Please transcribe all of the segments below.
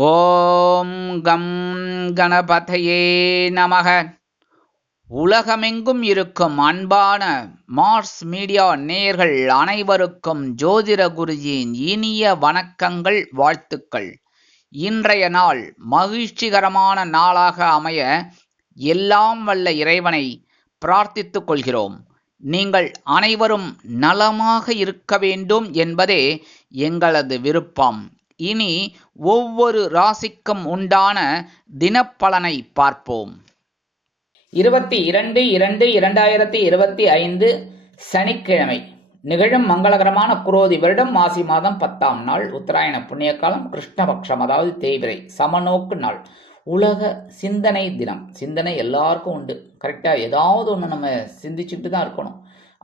ஓம் come கணபதையே நமக. உலகமெங்கும் இருக்கும் அன்பான மார்ஸ் மீடியா நேயர்கள் அனைவருக்கும் ஜோதிட குருஜியின் இனிய வணக்கங்கள், வாழ்த்துக்கள். இன்றைய நாள் மகிழ்ச்சிகரமான நாளாக அமைய எல்லாம் வல்ல இறைவனை பிரார்த்தித்துக் கொள்கிறோம். நீங்கள் அனைவரும் நலமாக இருக்க வேண்டும் என்பதே எங்களது விருப்பம். இனி ஒவ்வொரு ராசிக்கும் உண்டான தினப்பலனை பார்ப்போம். 22/2/2025 சனிக்கிழமை நிகழும் மங்களகரமான குரோதி வருடம் மாசி மாதம் 10ஆம் நாள், உத்தராயண புண்ணிய காலம், கிருஷ்ணபக்ஷம், அதாவது தேய்பிறை, சமநோக்கு நாள், உலக சிந்தனை தினம். சிந்தனை எல்லாருக்கும் உண்டு, கரெக்டாக ஏதாவது ஒன்று நம்ம சிந்திச்சுட்டு தான் இருக்கணும்.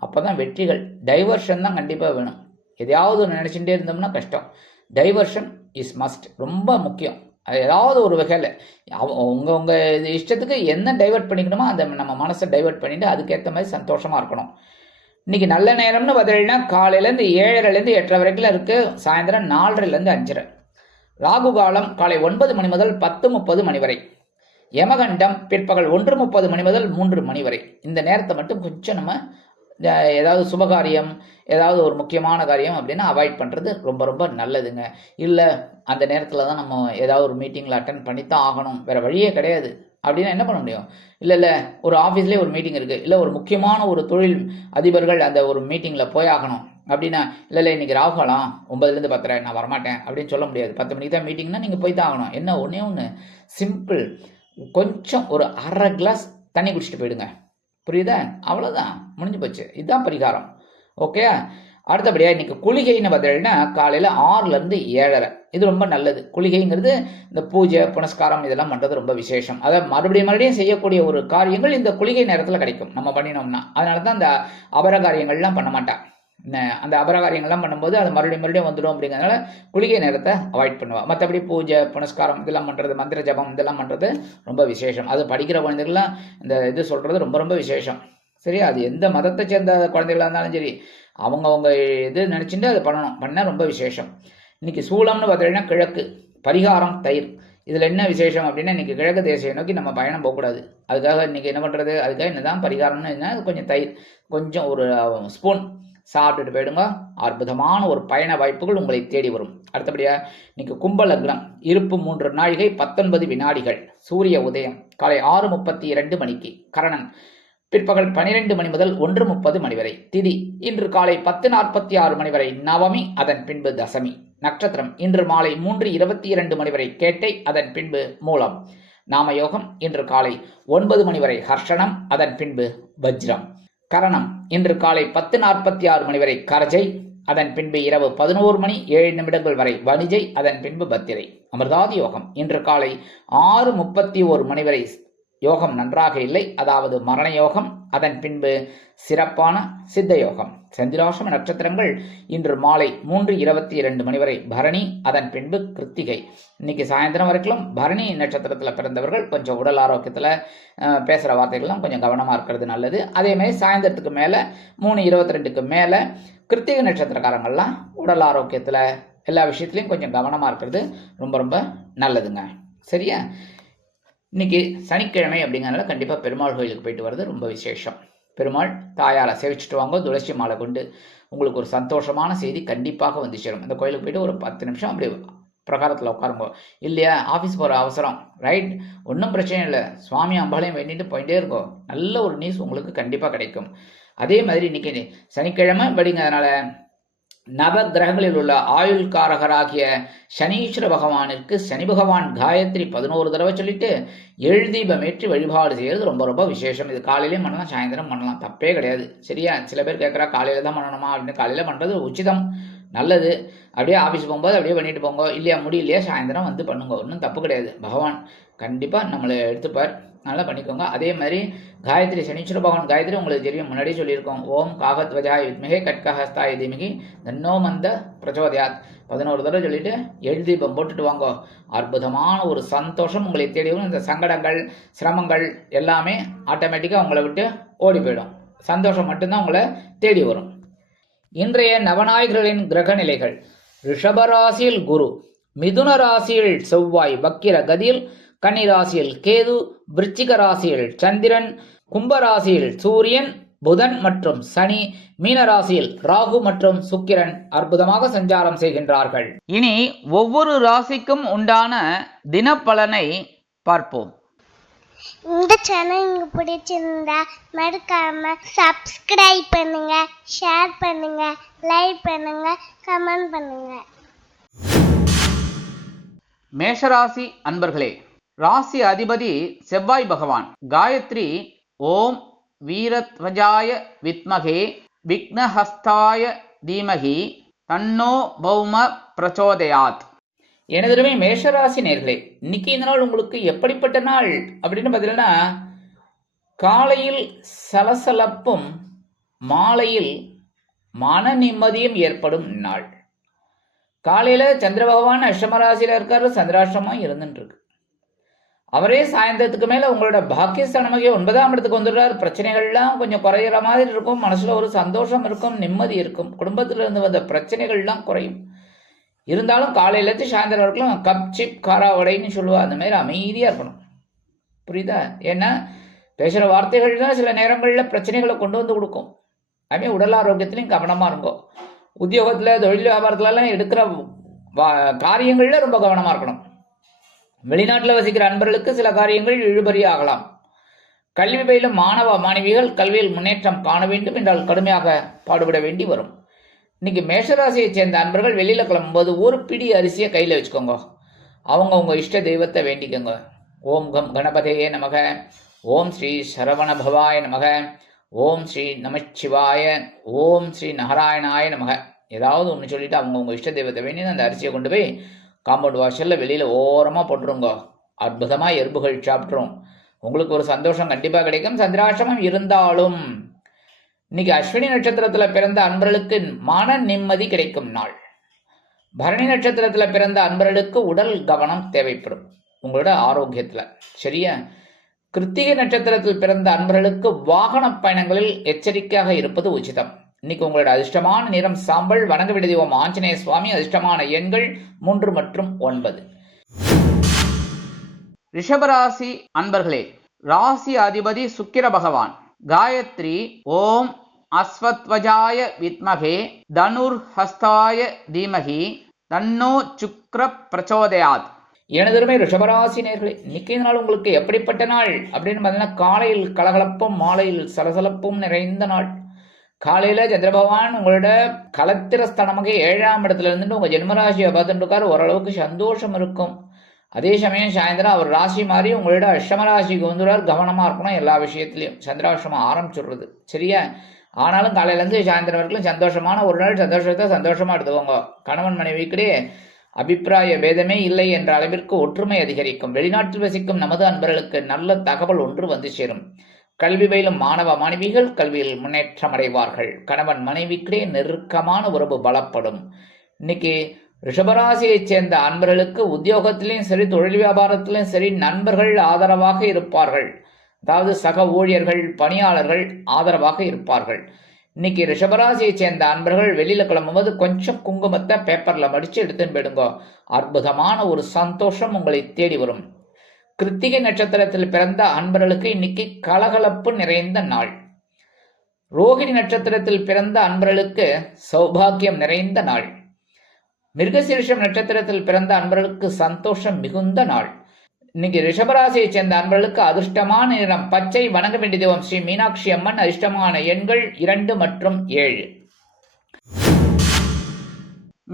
அப்போ தான் வெற்றிகள். டைவர்ஷன் தான் கண்டிப்பாக வேணும். எதையாவது ஒன்று நினச்சிட்டே இருந்தோம்னா கஷ்டம். டைவர்ஷன் இஸ் மஸ்ட், ரொம்ப முக்கியம். அது ஏதாவது ஒரு வகையில் உங்கள் இஷ்டத்துக்கு என்ன டைவெர்ட் பண்ணிக்கணுமோ அந்த நம்ம மனசை டைவெர்ட் பண்ணிவிட்டு அதுக்கேற்ற மாதிரி சந்தோஷமாக இருக்கணும். இன்றைக்கி நல்ல நேரம்னு பார்த்தீங்கன்னா காலையிலேருந்து 7:30 8:30 வரைக்கும் இருக்குது. சாயந்தரம் 4:30 5:30. ராகு காலம் காலை 9 மணி முதல் 10:30 மணி வரை. யமகண்டம் பிற்பகல் 1:30 மணி முதல் 3 மணி வரை. இந்த நேரத்தை மட்டும் கொஞ்சம் நம்ம ஏதாவது சுபகாரியம், ஏதாவது ஒரு முக்கியமான காரியம் அப்படின்னா அவாய்ட் பண்ணுறது ரொம்ப ரொம்ப நல்லதுங்க. இல்லை அந்த நேரத்தில் தான் நம்ம ஏதாவது ஒரு மீட்டிங்கில் அட்டன் பண்ணித்தான் ஆகணும், வேறு வழியே கிடையாது அப்படின்னா என்ன பண்ண முடியும்? இல்லை ஒரு ஆஃபீஸ்லேயே ஒரு மீட்டிங் இருக்குது, இல்லை ஒரு முக்கியமான ஒரு தொழில் அதிபர்கள் அந்த ஒரு மீட்டிங்கில் போய் ஆகணும் அப்படின்னா இல்லை இன்றைக்கி ராகுகாலம் 9லேருந்து 10:30 நான் வரமாட்டேன் அப்படின்னு சொல்ல முடியாது. 10 மணிக்கு தான் மீட்டிங்னா நீங்கள் போய் தான் ஆகணும். என்ன ஒன்றே ஒன்று சிம்பிள், கொஞ்சம் ஒரு அரை கிளாஸ் தண்ணி குடிச்சிட்டு போயிடுங்க. புரியுதா? அவ்வளோதான், முடிஞ்சு போச்சு. இதுதான் பரிகாரம். ஓகே. அடுத்தபடியாக இன்றைக்கி குளிகைன்னு பார்த்தீங்கன்னா காலையில் 6:00 7:30. இது ரொம்ப நல்லது. குளிகைங்கிறது இந்த பூஜை புனஸ்காரம் இதெல்லாம் பண்ணுறது ரொம்ப விசேஷம். அதை மறுபடியும் செய்யக்கூடிய ஒரு காரியங்கள் இந்த குளிகை நேரத்தில் கிடைக்கும் நம்ம பண்ணினோம்னா. அதனால தான் அந்த அபர காரியங்கள்லாம் பண்ண மாட்டேன். அந்த அபரகாரியங்கள்லாம் பண்ணும்போது அது மறுபடியும் வந்துடும். அப்படிங்கிறதுனால குளிகை நேரத்தை அவாய்ட் பண்ணுவாள். மற்றபடி பூஜை புனஸ்காரம் இதெல்லாம் பண்ணுறது, மந்திர ஜபம் இதெல்லாம் பண்ணுறது ரொம்ப விசேஷம். அது படிக்கிற குழந்தைகள்லாம் இந்த இது சொல்கிறது ரொம்ப ரொம்ப விசேஷம். சரி, அது எந்த மதத்தை சேர்ந்த குழந்தைகளாக இருந்தாலும் சரி, அவங்க இது நினச்சிட்டு அதை பண்ணால் ரொம்ப விசேஷம். இன்றைக்கி சூளம்னு பார்த்தீங்கன்னா கிழக்கு, பரிகாரம் தயிர். இதில் என்ன விசேஷம் அப்படின்னா இன்றைக்கி கிழக்கு தேசத்தை நோக்கி நம்ம பயணம் போகக்கூடாது. அதுக்காக இன்றைக்கி என்ன பண்ணுறது, அதுக்காக என்ன தான் பரிகாரம்னு என்ன, கொஞ்சம் தயிர் கொஞ்சம் ஒரு ஸ்பூன் சாப்பிட்டுட்டு போயிடுங்க. அற்புதமான ஒரு பயண வாய்ப்புகள் உங்களை தேடி வரும். அடுத்தபடியாக இன்னைக்கு கும்ப லக்னம், இருப்பு 3 நாழிகை 19 வினாடிகள். சூரிய உதயம் காலை 6:32 மணிக்கு. கரணன் பிற்பகல் 12 மணி முதல் 1:30 மணி வரை. திதி இன்று காலை 10:46 மணி வரை நவமி, அதன் பின்பு தசமி. நட்சத்திரம் இன்று மாலை 3:22 மணி வரை கேட்டை, அதன் பின்பு மூலம். நாமயோகம் இன்று காலை 9 மணி வரை ஹர்ஷனம், அதன் பின்பு வஜ்ரம். கரணம் இன்று காலை 10:46 மணி வரை கரஜை, அதன் பின்பு இரவு 11 மணி 7 நிமிடங்கள் வரை வணிஜை, அதன் பின்பு பத்திரை. அமிர்தாதி யோகம் இன்று காலை 6:31 மணி வரை யோகம் நன்றாக இல்லை, அதாவது மரண யோகம், அதன் பின்பு சிறப்பான சித்த யோகம். சந்திராசிரம நட்சத்திரங்கள் இன்று மாலை 3:22 மணி வரை பரணி, அதன் பின்பு கிருத்திகை. இன்னைக்கு சாயந்தரம் வரைக்கும் பரணி நட்சத்திரத்தில் பிறந்தவர்கள் கொஞ்சம் உடல் ஆரோக்கியத்தில் பேசுகிற வார்த்தைகள்லாம் கொஞ்சம் கவனமாக இருக்கிறது நல்லது. அதேமாதிரி சாயந்தரத்துக்கு மேலே 3:22க்கு மேலே கிருத்திகை நட்சத்திரக்காரங்கள்லாம் உடல் ஆரோக்கியத்தில் எல்லா விஷயத்துலையும் கொஞ்சம் கவனமாக இருக்கிறது ரொம்ப ரொம்ப நல்லதுங்க. சரியா? இன்னைக்கு சனிக்கிழமை அப்படிங்கிறனால கண்டிப்பாக பெருமாள் கோயிலுக்கு போயிட்டு வர்றது ரொம்ப விசேஷம். பெருமாள் தாயாரை சேவிச்சுட்டு வாங்க. துளசி மாலை கொண்டு உங்களுக்கு ஒரு சந்தோஷமான செய்தி கண்டிப்பாக வந்து சேரும். இந்த கோயிலுக்கு போயிட்டு ஒரு 10 நிமிஷம் அப்படி பிரகாரத்தில் உட்காருங்க. இல்லையா ஆஃபீஸ் போகிற அவசரம், ரைட், ஒன்றும் பிரச்சனை இல்லை, சுவாமி அம்பாளையும் வேண்டிட்டு போயிட்டே இருக்கோம். நல்ல ஒரு நியூஸ் உங்களுக்கு கண்டிப்பாக கிடைக்கும். அதே மாதிரி இன்னைக்கு சனிக்கிழமை அப்படிங்கிறதுனால நவ கிரகங்களில் உள்ள ஆயுள்காரகராகிய சனீஸ்வர பகவானிற்கு சனி பகவான் காயத்ரி 11 தடவை சொல்லிட்டு எழுதீபம் ஏற்றி வழிபாடு செய்கிறது ரொம்ப ரொம்ப விசேஷம். இது காலையிலேயும் பண்ணலாம், சாயந்தரம் பண்ணலாம், தப்பே கிடையாது. சரியா? சில பேர் கேட்குறா காலையில் தான் பண்ணணுமா அப்படின்னு. காலையில் பண்ணுறது உச்சிதம், நல்லது. அப்படியே ஆஃபீஸ் போகும்போது அப்படியே பண்ணிட்டு போங்க. இல்லையா முடியலையா சாயந்தரம் வந்து பண்ணுங்க, ஒன்றும் தப்பு கிடையாது. பகவான் கண்டிப்பாக நம்மளை எடுத்துப்பார், நல்லா பண்ணிக்கோங்க. அதே மாதிரி காயத்ரி, சனீஸ்வர பகவான் காயத்ரி உங்களுக்கு தெரியும், முன்னாடி சொல்லியிருக்கோம். ஓம் காகத்வஜாய வித்மகே கட்கஹஸ்தாய தீமகி தன்னோ மந்த பிரச்சோதயாத் 11 தடவை சொல்லிட்டு எழுதீபம் போட்டுட்டு வாங்க. அற்புதமான ஒரு சந்தோஷம் உங்களை தேடி வரும். இந்த சங்கடங்கள் சிரமங்கள் எல்லாமே ஆட்டோமேட்டிக்காக உங்களை விட்டு ஓடி போயிடும். சந்தோஷம் மட்டும்தான் உங்களை தேடி வரும். இன்றைய நவநாயகர்களின் கிரக நிலைகள். ரிஷபராசியில் குரு, மிதுன ராசியில் செவ்வாய் வக்கிர கதியில், கன்னி ராசியில் கேது, விருச்சிக ராசியில் சந்திரன், கும்பராசியில் சூரியன், புதன் மற்றும் சனி, மீன ராசியில் ராகு மற்றும் சுக்கிரன் அற்புதமாக சஞ்சாரம் செய்கின்றார்கள். இனி ஒவ்வொரு ராசிக்கும் உண்டான தினப்பலனை பார்ப்போம். இந்த சேனல் உங்களுக்கு பிடிச்சிருந்தா மறக்காம சப்ஸ்கிரைப் பண்ணுங்க, ஷேர் பண்ணுங்க, லைக் பண்ணுங்க, கமெண்ட் பண்ணுங்க. மேஷராசி அன்பர்களே, ராசி அதிபதி செவ்வாய் பகவான். காயத்ரி ஓம் வீரத்வஜாய வித்மகே விக்னஹஸ்தாய தீமகி தன்னோ பௌம பிரச்சோதயாத். எனதுமே மேஷராசி நேர்களே, இன்னைக்கு இந்த நாள் உங்களுக்கு எப்படிப்பட்ட நாள் அப்படின்னு பார்த்தீங்கன்னா, காலையில் சலசலப்பும் மாலையில் மன நிம்மதியும் ஏற்படும் நாள். காலையில சந்திர பகவான் அஷ்டமராசியில இருக்காரு, சந்திராஷ்டமா இருந்துட்டு இருக்கு. அவரே சாயந்தரத்துக்கு மேல உங்களோட பாக்கியஸ்தானமாக 9ஆம் இடத்துக்கு வந்துடுறாரு. பிரச்சனைகள்லாம் கொஞ்சம் குறையிற மாதிரி இருக்கும், மனசுல ஒரு சந்தோஷம் இருக்கும், நிம்மதி இருக்கும், குடும்பத்துல இருந்து வந்த பிரச்சனைகள்லாம் குறையும். இருந்தாலும் காலையில இருந்து சாயந்தரம் வரைக்கும் கப் சிப் காரா உடைன்னு சொல்லுவா, அந்த மாதிரி அமைதியா இருக்கணும். புரியுதா? ஏன்னா பேசுற வார்த்தைகள் தான் சில நேரங்கள்ல பிரச்சனைகளை கொண்டு வந்து கொடுக்கும். அதுமாதிரி உடல் ஆரோக்கியத்திலையும் கவனமா இருக்கும். உத்தியோகத்துல தொழில் வியாபாரத்துலலாம் எடுக்கிற காரியங்கள்ல ரொம்ப கவனமா இருக்கணும். வெளிநாட்டில் வசிக்கிற அன்பர்களுக்கு சில காரியங்கள் இழுபறி ஆகலாம். கல்வி பயிலும் மாணவ மாணவிகள் கல்வியில் முன்னேற்றம் காண வேண்டும் என்றால் கடுமையாக பாடுபட வேண்டி வரும். இன்னைக்கு மேஷராசியை சேர்ந்த அன்பர்கள் வெளியில கிளம்பும்போது ஒரு பிடி அரிசியை கையில் வச்சுக்கோங்க. அவங்க இஷ்ட தெய்வத்தை வேண்டிக்கோங்க. ஓம் கம் கணபதையே நமக, ஓம் ஸ்ரீ சரவண பவாய நமக, ஓம் ஸ்ரீ நமச்சிவாய, ஓம் ஸ்ரீ நாராயணாய நமக. ஏதாவது ஒன்று சொல்லிட்டு அவங்க இஷ்ட தெய்வத்தை வேண்டி அந்த அரிசியை கொண்டு போய் காம்பவுண்ட் வாசலில் வெளியில் ஓரமாக போட்டுருங்க. அற்புதமாக எறும்புகள் சாப்பிட்ரும். உங்களுக்கு ஒரு சந்தோஷம் கண்டிப்பாக கிடைக்கும். சந்திராஷ்டமம் இருந்தாலும் இன்னைக்கு அஸ்வினி நட்சத்திரத்தில் பிறந்த அன்பர்களுக்கு மன நிம்மதி கிடைக்கும் நாள். பரணி நட்சத்திரத்தில் பிறந்த அன்பர்களுக்கு உடல் கவனம் தேவைப்படும் உங்களோட ஆரோக்கியத்தில். சரியா? கிருத்திகை நட்சத்திரத்தில் பிறந்த அன்பர்களுக்கு வாகன பயணங்களில் எச்சரிக்கையாக இருப்பது உச்சிதம். இன்னைக்கு உங்களோட அதிர்ஷ்டமான நிறம் சாம்பல். வணங்க விடுதி ஓம் ஆஞ்சநேய சுவாமி. அதிர்ஷ்டமான எண்கள் 3 மற்றும் 9. ரிஷபராசி அன்பர்களே, ராசி அதிபதி சுக்கிர பகவான். காயத்ரி ஓம் அஸ்வத்வஜாய வித்மகே தனுர் ஹஸ்தாய தீமகி தன்னோ சுக்ர பிரச்சோதயாத். எனதருமை ரிஷபராசி நேர்களே, இன்னைக்கு நாள் உங்களுக்கு எப்படிப்பட்ட நாள் அப்படின்னு பார்த்தீங்கன்னா, காலையில் கலகலப்பும் மாலையில் சலசலப்பும் நிறைந்த நாள். காலையில சந்திர பகவான் உங்களோட கலத்திரஸ்தானமாக 7ஆம் இடத்துல இருந்துட்டு உங்க ஜென்மராசியை பார்த்துட்டு இருக்காரு. ஓரளவுக்கு சந்தோஷம் இருக்கும். அதே சமயம் சாயந்தரம் அவர் ராசி மாறி உங்களோட அஷ்டமராசிக்கு வந்துடுறார். கவனமா இருக்கணும் எல்லா விஷயத்திலையும். சந்திராஷ்டமம் ஆரம்பிச்சுடுறது. சரியா? ஆனாலும் காலையில இருந்து சாயந்தரம் வரைக்கும் சந்தோஷமான ஒரு நாள். சந்தோஷத்தை சந்தோஷமா எடுத்துக்கோங்க. கணவன் மனைவிக்கிட்டே அபிப்பிராய பேதமே இல்லை என்ற அளவிற்கு ஒற்றுமை அதிகரிக்கும். வெளிநாட்டில் வசிக்கும் நமது அன்பர்களுக்கு நல்ல தகவல் ஒன்று வந்து சேரும். கல்வி பயிலும் மாணவ மாணவிகள் கல்வியில் முன்னேற்றம் அடைவார்கள். கணவன் மனைவிக்கிடையே நெருக்கமான உறவு பலப்படும். இன்னைக்கு ரிஷபராசியைச் சேர்ந்த அன்பர்களுக்கு உத்தியோகத்திலையும் சரி, தொழில் வியாபாரத்திலும் சரி, நண்பர்கள் ஆதரவாக இருப்பார்கள். அதாவது சக ஊழியர்கள், பணியாளர்கள் ஆதரவாக இருப்பார்கள். இன்னைக்கு ரிஷபராசியை சேர்ந்த அன்பர்கள் வெளியில கிளம்பும்போது கொஞ்சம் குங்குமத்தை பேப்பர்ல மடிச்சு எடுத்துன்னு போயிடுங்க. அற்புதமான ஒரு சந்தோஷம் உங்களை தேடி வரும். கிருத்திகை நட்சத்திரத்தில் பிறந்த அன்பர்களுக்கு இன்னைக்கு கலகலப்பு நிறைந்த நாள். ரோகிணி நட்சத்திரத்தில் பிறந்த அன்பர்களுக்கு சௌபாகியம் நிறைந்த நாள். மிருகசீரிஷம் நட்சத்திரத்தில் பிறந்த அன்பர்களுக்கு சந்தோஷம் மிகுந்த நாள். இன்னைக்கு ரிஷபராசியை சேர்ந்த அன்பர்களுக்கு அதிர்ஷ்டமான நிறம் பச்சை. வணங்க வேண்டிய தெய்வம் ஸ்ரீ மீனாட்சி அம்மன். அதிர்ஷ்டமான எண்கள் 2 மற்றும் 7.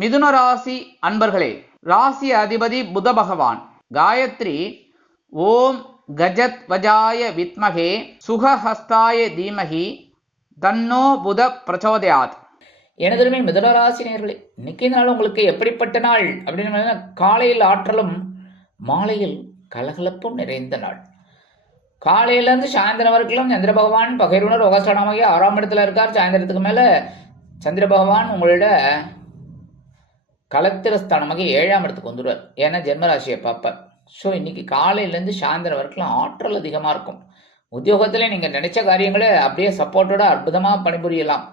மிதுன ராசி அன்பர்களே, ராசி அதிபதி புத பகவான். காயத்ரி ஓம் கஜத் வஜாய வித்மகே சுகஹஸ்தாய தீமகி தன்னோ புத பிரச்சோதயாத். எனதுமே மிதுனராசி நேர்களே, இன்னைக்கு நாள் உங்களுக்கு எப்படிப்பட்ட நாள் அப்படின்னு காலையில் ஆற்றலும் மாலையில் கலகலப்பும் நிறைந்த நாள். காலையிலேருந்து சாயந்தரம் வரைக்கும் சந்திர பகவான் பகைருணர் ரோகஸ்தானமாக 6ஆம் இடத்துல இருக்கார். சாயந்தரத்துக்கு மேலே சந்திர பகவான் உங்களோட கலத்திரஸ்தானமாக 7ஆம் இடத்துக்கு வந்துடுவார். ஏன்னா ஜென்மராசியை பார்ப்பார். ஸோ இன்னைக்கு காலையிலேருந்து சாயந்தரம் வரைக்கும் ஆற்றல் அதிகமாக இருக்கும். உத்தியோகத்தில் நீங்கள் நினைச்ச காரியங்களை அப்படியே சப்போர்ட்டோட அற்புதமாக பணிபுரியலாம்.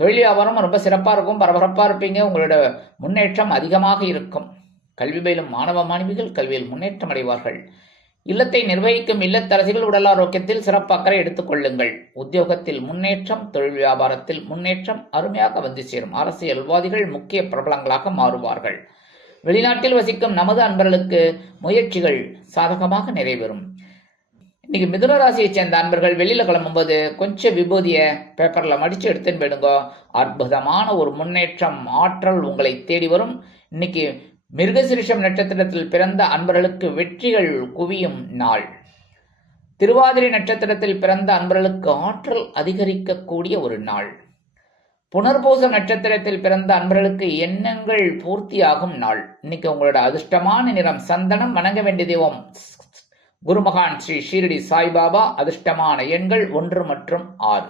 தொழில் வியாபாரம் ரொம்ப சிறப்பாக இருக்கும். பரபரப்பாக இருப்பீங்க. உங்களோட முன்னேற்றம் அதிகமாக இருக்கும். கல்வி பயிலும் மாணவ மாணவிகள் கல்வியில் முன்னேற்றம் அடைவார்கள். இல்லத்தை நிர்வகிக்கும் இல்லத்தரசிகள் உடல் ஆரோக்கியத்தில் சிறப்பு அக்கறை எடுத்துக் கொள்ளுங்கள். உத்தியோகத்தில் முன்னேற்றம், தொழில் வியாபாரத்தில் முன்னேற்றம் அருமையாக வந்து சேரும். அரசியல்வாதிகள் முக்கிய பிரபலங்களாக மாறுவார்கள். வெளிநாட்டில் வசிக்கும் நமது அன்பர்களுக்கு முயற்சிகள் சாதகமாக நிறைவேறும். இன்னைக்கு மிதுன ராசியை சேர்ந்த அன்பர்கள் வெளியில கிளம்பும்போது கொஞ்சம் விபூதிய பேப்பர்ல மடிச்சு எடுத்துன்னு போயிடுங்க. அற்புதமான ஒரு முன்னேற்றம், ஆற்றல் உங்களை தேடி வரும். இன்னைக்கு மிருகசிரிஷம் நட்சத்திரத்தில் பிறந்த அன்பர்களுக்கு வெற்றிகள் குவியும் நாள். திருவாதிரை நட்சத்திரத்தில் பிறந்த அன்பர்களுக்கு ஆற்றல் அதிகரிக்கக்கூடிய ஒரு நாள். புனர்பூச நட்சத்திரத்தில் பிறந்த அன்பர்களுக்கு எண்ணங்கள் பூர்த்தியாகும் நாள். இன்னைக்கு உங்களோட அதிர்ஷ்டமான நிறம் சந்தனம். வணங்க வேண்டிய தெய்வம் குருமகான் ஸ்ரீ ஷீரடி சாய்பாபா. அதிர்ஷ்டமான எண்கள் 1 மற்றும் 6.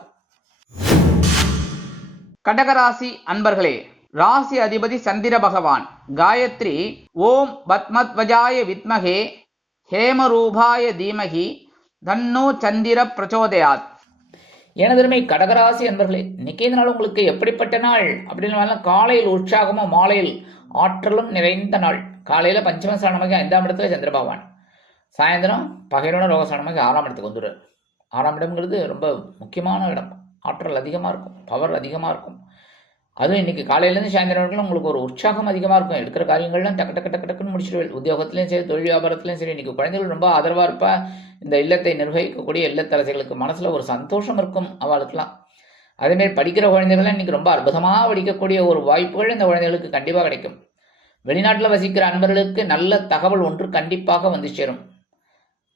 கடகராசி அன்பர்களே, ராசி அதிபதி சந்திர பகவான். காயத்ரி ஓம் பத்மத்வஜாய வித்மகே ஹேமரூபாய தீமகி தன்னோ சந்திர பிரச்சோதயாத். எனதருமை கடகராசி அன்பர்களே, இன்னைக்கு இந்த நாள் உங்களுக்கு எப்படிப்பட்ட நாள் அப்படின்னு காலையில் உற்சாகமும் மாலையில் ஆற்றலும் நிறைந்த நாள். காலையில பஞ்சமஸ்தானமாக 5ஆம் இடத்துல சந்திர பகவான், சாயந்தரம் பகைவன ரோகஸ்தானமாக 6ஆம் இடத்துக்கு வந்துடுறார். 6ஆம் இடம்ங்கிறது ரொம்ப முக்கியமான இடம். ஆற்றல் அதிகமாக இருக்கும், பவர் அதிகமாக இருக்கும். அதுவும் இன்னைக்கு காலையிலேருந்து சாயந்தரம் வரைக்கும் உங்களுக்கு ஒரு உற்சாகம் அதிகமாக இருக்கும். எடுக்கிற காரியங்கள்லாம் டக்கு டக்கு டக்கு டக்குன்னு முடிச்சுடுவேன். உத்தியோகத்திலையும் சரி, தொழில் வியாபாரத்திலையும் சரி. இன்னைக்கு குழந்தைகள் ரொம்ப ஆதரவாக இருப்பா. இந்த இல்லத்தை நிர்வகிக்கக்கூடிய இல்லத்தரசிகளுக்கு மனசில் ஒரு சந்தோஷம் இருக்கும் அவளுக்கெல்லாம். அதேமாதிரி படிக்கிற குழந்தைகள்லாம் இன்னைக்கு ரொம்ப அற்புதமாக படிக்கக்கூடிய ஒரு வாய்ப்புகள் இந்த குழந்தைகளுக்கு கண்டிப்பாக கிடைக்கும். வெளிநாட்டில் வசிக்கிற அன்பர்களுக்கு நல்ல தகவல் ஒன்று கண்டிப்பாக வந்து சேரும்.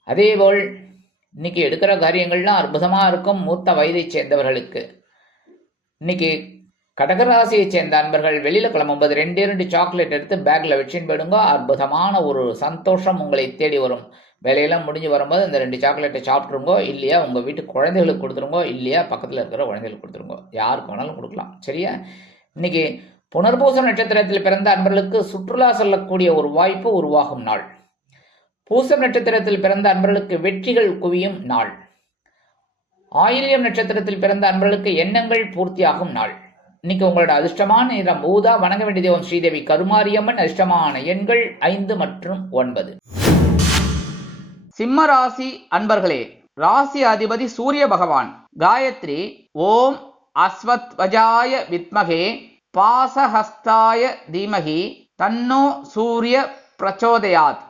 அதேபோல் இன்னைக்கு எடுக்கிற காரியங்கள்லாம் அற்புதமாக இருக்கும். மூத்த வயதை சேர்ந்தவர்களுக்கு இன்னைக்கு கடகராசியை சேர்ந்த அன்பர்கள் வெளியில் கிளம்பும்போது 2 சாக்லேட் எடுத்து பேக்கில் வச்சுன்னு போயிடுங்க. அற்புதமான ஒரு சந்தோஷம் உங்களை தேடி வரும். வேலையெல்லாம் முடிஞ்சு வரும்போது இந்த 2 சாக்லேட்டை சாப்பிட்ருங்கோ. இல்லையா உங்கள் வீட்டு குழந்தைகளுக்கு கொடுத்துருங்கோ. இல்லையா பக்கத்தில் இருக்கிற குழந்தைகளுக்கு கொடுத்துருங்கோ. யாருக்கு வேணாலும் கொடுக்கலாம். சரியா? இன்னைக்கு புனர்பூச நட்சத்திரத்தில் பிறந்த அன்பர்களுக்கு சுற்றுலா செல்லக்கூடிய ஒரு வாய்ப்பு உருவாகும் நாள். பூசம் நட்சத்திரத்தில் பிறந்த அன்பர்களுக்கு வெற்றிகள் குவியும் நாள். ஆயில்யம் நட்சத்திரத்தில் பிறந்த அன்பர்களுக்கு எண்ணங்கள் பூர்த்தியாகும் நாள். இன்னைக்கு உங்களோட அதிர்ஷ்டமான நிறம் ஊதா. வணங்க வேண்டிய தெய்வம் ஸ்ரீதேவி கருமாரியம்மன். அதிர்ஷ்டமான எண்கள் 5 மற்றும் 9. சிம்ம ராசி அன்பர்களே, ராசி அதிபதி சூரிய பகவான். காயத்ரி ஓம் அஸ்வத்வஜாய வித்மகே பாசஹஸ்தாய தீமகி தன்னோ சூரிய பிரச்சோதயாத்.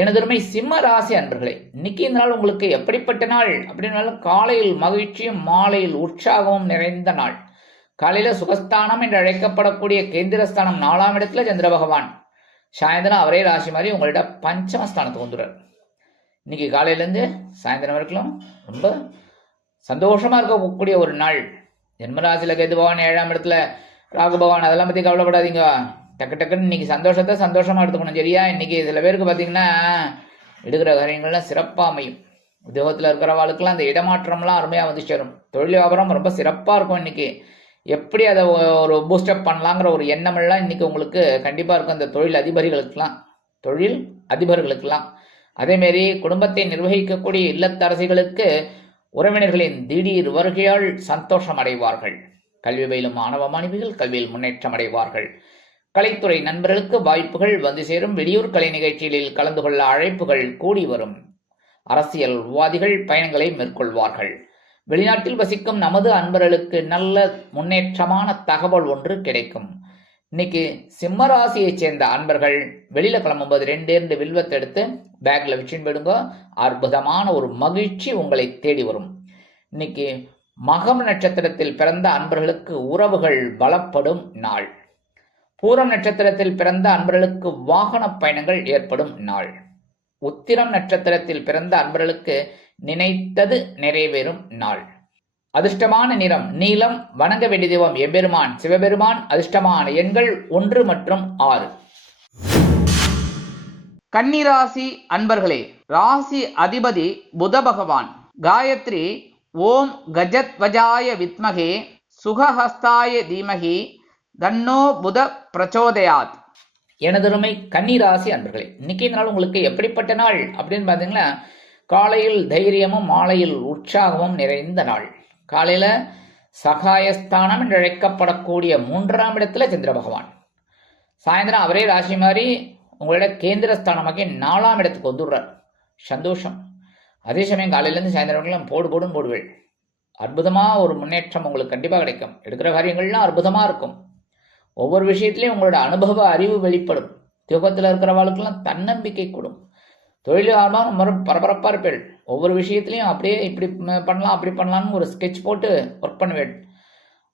எனதருமை சிம்ம ராசி அன்பர்களே, இன்னைக்கு இந்த நாள் உங்களுக்கு எப்படிப்பட்ட நாள் அப்படின்னாலும் காலையில் மகிழ்ச்சியும் மாலையில் உற்சாகமும் நிறைந்த நாள். காலையில சுகஸ்தானம் என்று அழைக்கப்படக்கூடிய கேந்திரஸ்தானம் 4ஆம் இடத்துல சந்திர பகவான், சாயந்தரம் அவரே ராசி மாதிரி உங்கள்ட்ட பஞ்சமஸ்தானத்துக்கு வந்துடுறார். இன்னைக்கு காலையிலேருந்து சாயந்தரம் வரைக்கும் ரொம்ப சந்தோஷமா இருக்கக்கூடிய ஒரு நாள். ஜென்மராசியில் கேது பகவான் 7ஆம் இடத்துல ராகு பகவான், அதெல்லாம் பற்றி கவலைப்படாதீங்க. டக்கு டக்குன்னு இன்னைக்கு சந்தோஷத்தை சந்தோஷமா எடுத்துக்கணும். சரியா? இன்னைக்கு சில பேருக்கு பார்த்தீங்கன்னா எடுக்கிற காரியங்கள்லாம் சிறப்பாக அமையும். உத்தியோகத்தில் இருக்கிறவாளுக்கெல்லாம் அந்த இடமாற்றம்லாம் அருமையாக வந்து சேரும். தொழில் வியாபாரம் ரொம்ப சிறப்பாக இருக்கும். இன்னைக்கு எப்படி அதை ஒரு பூஸ்டப் பண்ணலாங்கிற ஒரு எண்ணமெல்லாம் இன்னைக்கு உங்களுக்கு கண்டிப்பாக இருக்கும். அந்த தொழில் அதிபர்களுக்கெல்லாம் அதேமாரி குடும்பத்தை நிர்வகிக்கக்கூடிய இல்லத்தரசிகளுக்கு உறவினர்களின் திடீர் வருகையால் சந்தோஷம் அடைவார்கள். கல்வி பயிலும் மாணவ மாணவிகள் கல்வியில் முன்னேற்றம் அடைவார்கள். கலைத்துறை நண்பர்களுக்கு வாய்ப்புகள் வந்து சேரும். வெளியூர் கலை நிகழ்ச்சிகளில் கலந்து கொள்ள அழைப்புகள் கூடி வரும். அரசியல்வாதிகள் பயணங்களை மேற்கொள்வார்கள். வெளிநாட்டில் வசிக்கும் நமது அன்பர்களுக்கு நல்ல முன்னேற்றமான தகவல் ஒன்று கிடைக்கும். இன்னைக்கு சிம்ம ராசியை சேர்ந்த அன்பர்கள் வெளியில கிளம்பும்போது 2 வில்வத்தை எடுத்து பேக்ல வச்சுன்னு போயிடுங்க. அற்புதமான ஒரு மகிழ்ச்சி உங்களை தேடி வரும். இன்னைக்கு மகம் நட்சத்திரத்தில் பிறந்த அன்பர்களுக்கு உறவுகள் பலப்படும் நாள். பூரம் நட்சத்திரத்தில் பிறந்த அன்பர்களுக்கு வாகன பயணங்கள் ஏற்படும் நாள். உத்திரம் நட்சத்திரத்தில் பிறந்த அன்பர்களுக்கு நினைத்தது நிறைவேறும் நாள். அதிர்ஷ்டமான நிறம் நீலம். வணங்க வேண்டிய தெய்வம் எம்பெருமான் சிவபெருமான். அதிர்ஷ்டமான எண்கள் 1 மற்றும் 6. கன்னிராசி அன்பர்களே, ராசி அதிபதி புத பகவான். காயத்ரி ஓம் கஜத்வஜாய வித்மகே சுகஹஸ்தாய தீமகி தன்னோ புத பிரச்சோதயாத். எனதருமை கன்னிராசி அன்பர்களே, இன்னைக்கு இந்த நாள் உங்களுக்கு எப்படிப்பட்ட நாள் அப்படின்னு பார்த்தீங்கன்னா காலையில் தைரியமும் மாலையில் உற்சாகமும் நிறைந்த நாள். காலையில சகாயஸ்தானம் என்று அழைக்கப்படக்கூடிய 3ஆம் இடத்துல சந்திர பகவான், சாயந்தரம் அவரே ராசி மாதிரி உங்களோட கேந்திரஸ்தானமாக்கி 4ஆம் இடத்துக்கு வந்துடுறார். சந்தோஷம். அதே சமயம் காலையிலேருந்து சாயந்தரம் போடுன்னு போடுவேள். அற்புதமாக ஒரு முன்னேற்றம் உங்களுக்கு கண்டிப்பாக கிடைக்கும். எடுக்கிற காரியங்கள்லாம் அற்புதமாக இருக்கும். ஒவ்வொரு விஷயத்துலையும் உங்களோட அனுபவ அறிவு வெளிப்படும். உத்தியோகத்தில் இருக்கிறவாளுக்கெல்லாம் தன்னம்பிக்கை கூடும். தொழில் ஆரம்பம் பரபரப்பாக இருப்பேள். ஒவ்வொரு விஷயத்துலையும் அப்படியே இப்படி பண்ணலாம் அப்படி பண்ணலாம்னு ஒரு ஸ்கெட்ச் போட்டு ஒர்க் பண்ணுவேள்.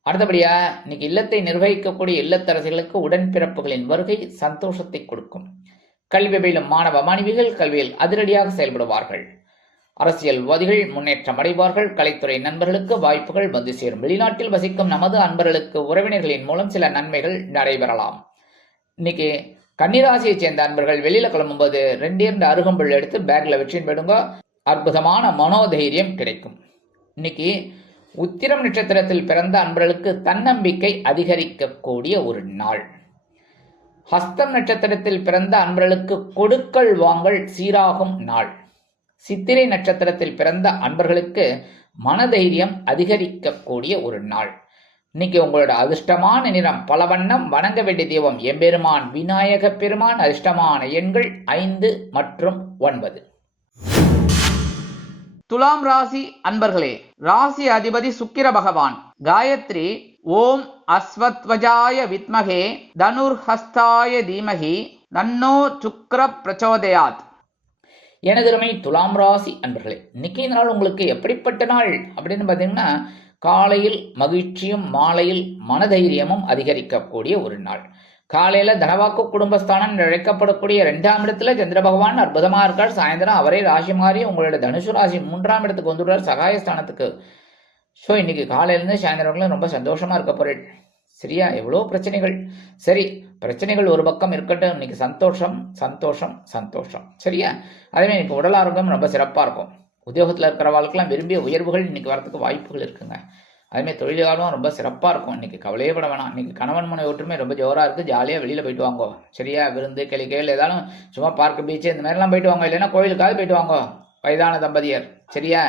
அடுத்தபடியாக இன்னைக்கு இல்லத்தை நிர்வகிக்கக்கூடிய இல்லத்தரசிகளுக்கு உடன்பிறப்புகளின் வருகை சந்தோஷத்தை கொடுக்கும். கல்வி பயிலும் மாணவ மாணவிகள் கல்வியில் அதிரடியாக செயல்படுவார்கள். அரசியல்வாதிகள் முன்னேற்றம் அடைவார்கள். கலைத்துறை நண்பர்களுக்கு வாய்ப்புகள் வந்து சேரும். வெளிநாட்டில் வசிக்கும் நமது அன்பர்களுக்கு உறவினர்களின் மூலம் சில நன்மைகள் நடைபெறலாம். இன்னைக்கு கன்னிராசியை சேர்ந்த அன்பர்கள் வெளியில கிளம்பும்போது 2 அருகம்புல் எடுத்து பேக்ல வச்சுன்னு போயிடுங்க. அற்புதமான மனோதைரியம் கிடைக்கும். இன்னைக்கு உத்திரம் நட்சத்திரத்தில் பிறந்த அன்பர்களுக்கு தன்னம்பிக்கை அதிகரிக்கக்கூடிய ஒரு நாள். ஹஸ்தம் நட்சத்திரத்தில் பிறந்த அன்பர்களுக்கு கொடுக்கல் வாங்கல் சீராகும் நாள். சித்திரை நட்சத்திரத்தில் பிறந்த அன்பர்களுக்கு மனதைரியம் அதிகரிக்கக்கூடிய ஒரு நாள். இன்னைக்கு உங்களோட அதிர்ஷ்டமான நிறம் பலவண்ணம். வணங்க வேண்டிய தெய்வம் எம்பெருமான் விநாயக பெருமான். அதிர்ஷ்டமான எண்கள் 5 மற்றும் 9. துலாம் ராசி அன்பர்களே, ராசி அதிபதி சுக்கிர பகவான். காயத்ரி ஓம் அஸ்வத்வஜாய வித்மகே தனுர்ஹஸ்தாய தீமகி தன்னோ சுக்ர பிரச்சோதயாத். எனதருமை துலாம் ராசி அன்பர்களே, இன்னைக்கு இந்த நாள் உங்களுக்கு எப்படிப்பட்ட நாள் அப்படின்னு பார்த்தீங்கன்னா, காலையில் மகிழ்ச்சியும் மாலையில் மனதைரியமும் அதிகரிக்கக்கூடிய ஒரு நாள். காலையில் தனவாக்கு குடும்பஸ்தானம் அழைக்கப்படக்கூடிய 2ஆம் இடத்துல சந்திர பகவான் அற்புதமாக இருக்கார். சாயந்தரம் அவரே ராசி மாறி உங்களோட தனுசு ராசி 3ஆம் இடத்துக்கு வந்துடுறார், சகாயஸ்தானத்துக்கு. ஸோ இன்னைக்கு காலையிலேருந்து சாயந்தரம் ரொம்ப சந்தோஷமாக இருக்க போறேன். சரியா? எவ்வளோ பிரச்சனைகள். சரி, பிரச்சனைகள் ஒரு பக்கம் இருக்கட்டும். இன்னைக்கு சந்தோஷம் சந்தோஷம் சந்தோஷம். சரியா? அதேமாதிரி இன்னைக்கு உடல் ஆரோக்கியம் ரொம்ப சிறப்பாக இருக்கும். உத்தியோகத்தில் இருக்கிறவாளுக்கெல்லாம் விரும்பிய உயர்வுகள் இன்னைக்கு வரத்துக்கு வாய்ப்புகள் இருக்குங்க. அதுமாதிரி தொழிலாளரும் ரொம்ப சிறப்பாக இருக்கும். இன்னைக்கு கவலையே பட வேணாம். இன்னைக்கு கணவன் மனை ஒற்றுமை ரொம்ப ஜோராக இருக்குது. ஜாலியாக வெளியில் போயிட்டு வாங்கோ. சரியா? விருந்து கிளிகள் ஏதாலும் சும்மா பார்க்கு பீச்சு இந்த மாதிரிலாம் போயிட்டு வாங்க. இல்லைன்னா கோவிலுக்காவது போயிட்டு வாங்கோ, வயதான தம்பதியர். சரியா?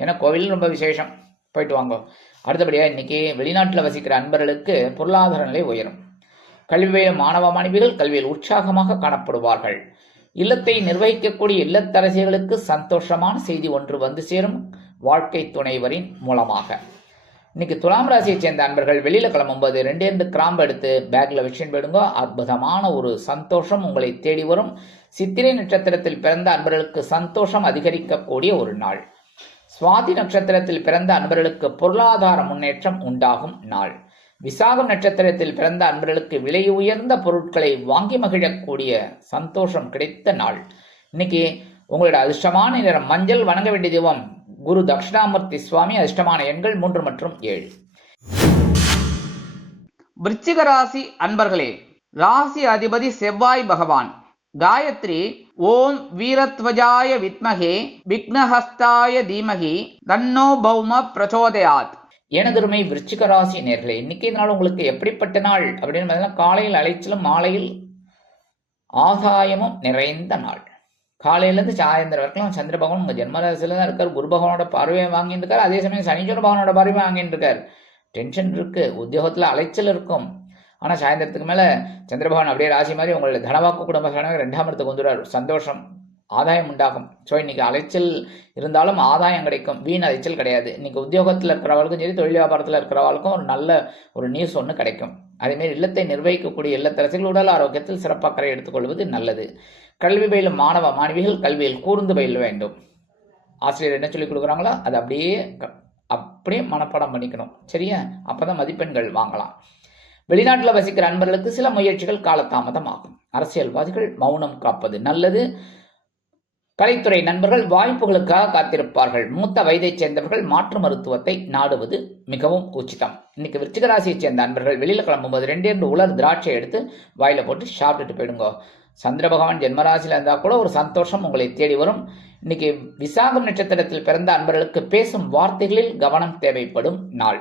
ஏன்னா கோவில் ரொம்ப விசேஷம், போயிட்டு வாங்கோ. அடுத்தபடியாக இன்னைக்கு வெளிநாட்டில் வசிக்கிற அன்பர்களுக்கு பொருளாதார நிலை உயரும். கல்வி மாணவ மாணவிகள் கல்வியில் உற்சாகமாக காணப்படுவார்கள். இல்லத்தை நிர்வகிக்கக்கூடிய இல்லத்தரசிகளுக்கு சந்தோஷமான செய்தி ஒன்று வந்து சேரும், வாழ்க்கை துணைவரின் மூலமாக. இன்னைக்கு துலாம் ராசியை சேர்ந்த அன்பர்கள் வெளியில கிளம்பும்போது 2 கிராம்பு எடுத்து பேக்ல வச்சுன்னு போயிடுங்க. அற்புதமான ஒரு சந்தோஷம் உங்களை தேடி வரும். சித்திரை நட்சத்திரத்தில் பிறந்த அன்பர்களுக்கு சந்தோஷம் அதிகரிக்கக்கூடிய ஒரு நாள். சுவாதி நட்சத்திரத்தில் பிறந்த அன்பர்களுக்கு பொருளாதார முன்னேற்றம் உண்டாகும் நாள். விசாகம் நட்சத்திரத்தில் பிறந்த அன்பர்களுக்கு விலை உயர்ந்த பொருட்களை வாங்கி மகிழக்கூடிய சந்தோஷம் கிடைத்த நாள். இன்னைக்கு உங்களோட அதிர்ஷ்டமான நிறம் மஞ்சள். வணங்க வேண்டிய தெய்வம் குரு தட்சிணாமூர்த்தி சுவாமி. அதிர்ஷ்டமான எண்கள் 3 மற்றும் 7. விருச்சிக ராசி அன்பர்களே, ராசி அதிபதி செவ்வாய் பகவான். காயத்ரி ஓம் வீரத்வஜாய வித்மகே விக்னஹஸ்தாய தீமகி தன்னோ பௌம பிரச்சோதயாத். எனதருமை விருச்சிக ராசி நேர்களே, இன்னைக்கு நாள் உங்களுக்கு எப்படிப்பட்ட நாள் அப்படின்னு பார்த்தீங்கன்னா, காலையில் அலைச்சலும் மாலையில் ஆதாயமும் நிறைந்த நாள். காலையிலேருந்து சாயந்தரம் வரைக்கும் சந்திர பகவான் உங்கள் ஜென்மராசியில் தான் இருக்கார். குரு பகவானோட பார்வையை வாங்கிட்டு இருக்கார். அதே சமயம் சனீஸ்வர பகவானோட பார்வையை வாங்கிட்டு இருக்கார். டென்ஷன் இருக்கு, உத்தியோகத்தில் அலைச்சல் இருக்கும். ஆனால் சாயந்தரத்துக்கு மேலே சந்திர பகவான் அப்படியே ராசி மாதிரி உங்களோட தனவாக்கு குடும்ப 2ஆம் இடத்துக்கு வந்துடுறார். சந்தோஷம், ஆதாயம் உண்டாகும். ஸோ இன்னைக்கு அலைச்சல் இருந்தாலும் ஆதாயம் கிடைக்கும், வீண் அலைச்சல் கிடையாது. இன்னைக்கு உத்தியோகத்தில் இருக்கிறவளுக்கும் சரி, தொழில் வியாபாரத்தில் இருக்கிறவளுக்கும் ஒரு நல்ல ஒரு நியூஸ் ஒன்று கிடைக்கும். அதேமாரி இல்லத்தை நிர்வகிக்கக்கூடிய இல்லத்தரசிகள் உடல் ஆரோக்கியத்தில் சிறப்பாக எடுத்துக்கொள்வது நல்லது. கல்வி பயிலும் மாணவ மாணவிகள் கல்வியில் கூர்ந்து பயில வேண்டும். ஆசிரியர் என்ன சொல்லிக் கொடுக்குறாங்களோ அதை அப்படியே மனப்பாடம் பண்ணிக்கணும். சரியா? அப்போதான் மதிப்பெண்கள் வாங்கலாம். வெளிநாட்டில் வசிக்கிற அன்பர்களுக்கு சில முயற்சிகள் காலதாமதம் ஆகும். அரசியல்வாதிகள் மௌனம் காப்பது நல்லது. கலைத்துறை நண்பர்கள் வாய்ப்புகளுக்காக காத்திருப்பார்கள். மூத்த வயதைச் சேர்ந்தவர்கள் மாற்று மருத்துவத்தை நாடுவது மிகவும் உச்சிதம். இன்னைக்கு விருச்சிக ராசியை சேர்ந்த அன்பர்கள் வெளியில் கிளம்பும்போது 2 உலர் திராட்சை எடுத்து வாயில போட்டு சாப்பிட்டுட்டு போயிடுங்க. சந்திர பகவான் ஜென்மராசியில் இருந்தால் கூட ஒரு சந்தோஷம் உங்களை தேடி வரும். இன்னைக்கு விசாகம் நட்சத்திரத்தில் பிறந்த அன்பர்களுக்கு பேசும் வார்த்தைகளில் கவனம் தேவைப்படும் நாள்.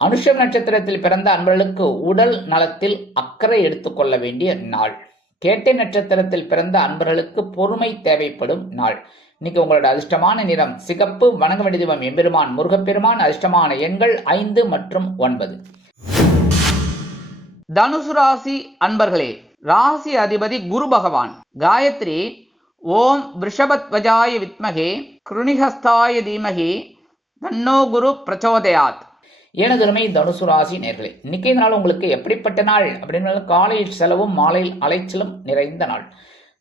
அனுஷம் நட்சத்திரத்தில் பிறந்த அன்பர்களுக்கு உடல் நலத்தில் அக்கறை எடுத்துக்கொள்ள வேண்டிய நாள். கேட்டை நட்சத்திரத்தில் பிறந்த அன்பர்களுக்கு பொறுமை தேவைப்படும் நாள். இன்னைக்கு உங்களோட அதிர்ஷ்டமான நிறம் சிகப்பு. வணங்க வேண்டிய தெய்வம் எம்பெருமான் முருகப்பெருமான். அதிர்ஷ்டமான எண்கள் 5 மற்றும் 9. தனுசு ராசி அன்பர்களே, ராசி அதிபதி குரு பகவான். காயத்ரி ஓம் விஷபத்வஜாய வித்மகே கிருணிஹஸ்தாய தீமகி தன்னோ குரு பிரச்சோதயாத். எனதுமை தனுசு ராசி நேர்களே, இன்னைக்கு நாள் உங்களுக்கு எப்படிப்பட்ட நாள் அப்படின்னு காலையில் செலவும் மாலையில் அலைச்சலும் நிறைந்த நாள்.